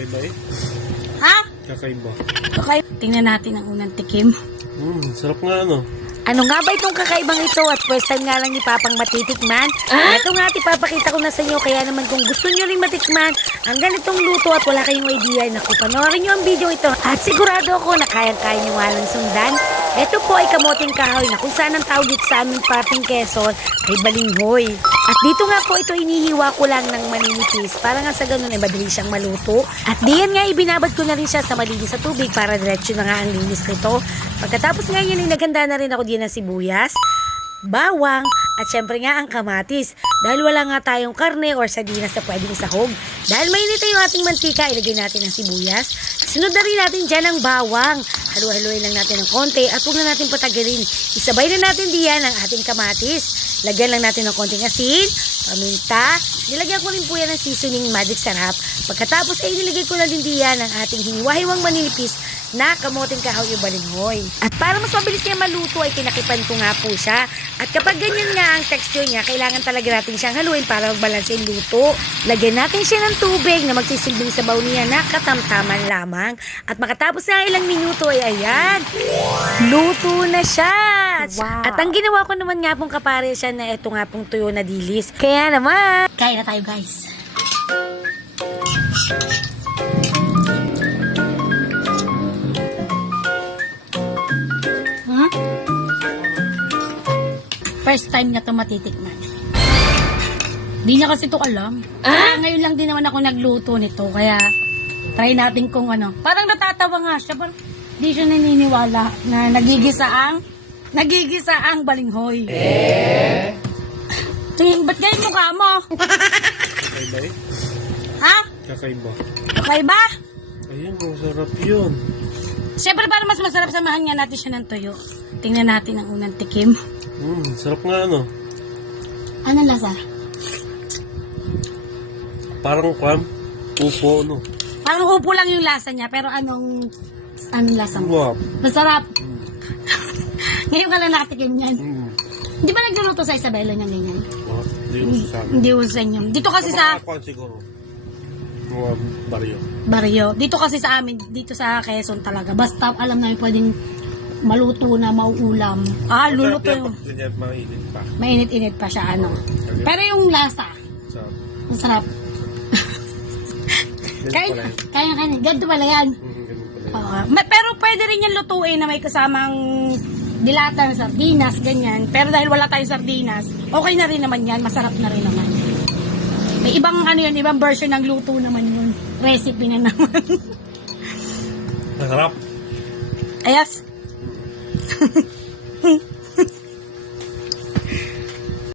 Kakaiba eh. Ha? Kakaiba. Okay, tingnan natin ang unang tikim. Sarap nga ano. Ano nga ba itong kakaibang ito at first time nga lang ni Papang matitikman? Ito nga ipapakita ko na sa inyo, kaya naman kung gusto nyo rin matikman ang ganitong luto at wala kayong idea, naku, panoorin nyo ang video ito at sigurado ako na kayang-kaya nyo nga lang sundan. Ito po ay kamoting kahoy na kung saan ang tawag dito sa aming parting Quezon ay balinghoy. At dito nga po ito inihiwa ko lang ng maninipis para nga sa ganun ay madali siyang maluto. At diyan nga ibinabad ko na rin siya sa malinis sa tubig para diretso na nga ang linis nito. Pagkatapos nga yun ay naghanda na rin ako diyan ng sibuyas, bawang, at syempre nga ang kamatis. Dahil wala nga tayong karne or sardinas na pwedeng isahog. Dahil mainit yung ating mantika, ilagay natin ang sibuyas. Sunod na rin natin dyan ang bawang. Halu-haluin lang natin ng konti at huwag na natin patagalin. Isabay na natin diyan ang ating kamatis. Lagyan lang natin ng konting asin, paminta. Nilagyan ko rin po yan ng seasoning magic sarap. Pagkatapos ay nilagay ko na din diyan ang ating hiniwa-hiwang maninipis na kamoting kahoy o balinghoy. At para mas mabilis niya maluto ay tinakipan ko nga po siya. At kapag ganyan nga ang texture niya, kailangan talaga natin siyang haluin para magbalanse yung luto. Lagyan natin siya ng tubig na magsisilbing sabaw niya na katamtaman lamang. At makatapos na ilang minuto ay ayan, luto na siya. Wow. At ang ginawa ko naman nga pong kapare siya na ito nga pong tuyo na dilis. Kaya naman, kaya na tayo guys. First time na ito matitikman. Di niya kasi ito alam. Ngayon lang din naman ako nagluto nito. Kaya try natin kung ano. Parang natatawa nga siya. Parang di siya naniniwala na nagigisa ang balinghoy. Tingin, ba't ganyan mukha mo? Kakaiba eh. Ha? Kakaiba. Okay ba? Ayun, masarap yun. Siyempre para mas masarap samahan nga natin siya ng tuyo. Tingnan natin ang unang tikim. Sarap nga ano. Anong lasa? Parang upo no. Parang upo lang yung lasa niya, pero anong lasa mo? Wow. Masarap. Ngayon ka lang nakatikim yan. Hindi ba nagluluto sa Isabela niya ganyan? Hindi ko sa inyo. Dito kasi sa siguro. Mga baryo. Dito kasi sa amin, dito sa Quezon talaga. Basta alam namin pwedeng maluto na mauulam. Luluto yung Ganyan, mainit pa. mainit-init pa siya, ano. Pero yung lasa, Sarap. masarap. Kaya, ganito pala yan. Pero pwede rin yan lutuin na may kasamang dilata ng sardinas, ganyan. Pero dahil wala tayong sardinas, okay na rin naman yan, masarap na rin naman. May ibang ibang version ng luto naman yun. Recipe na naman. Masarap. Ayos.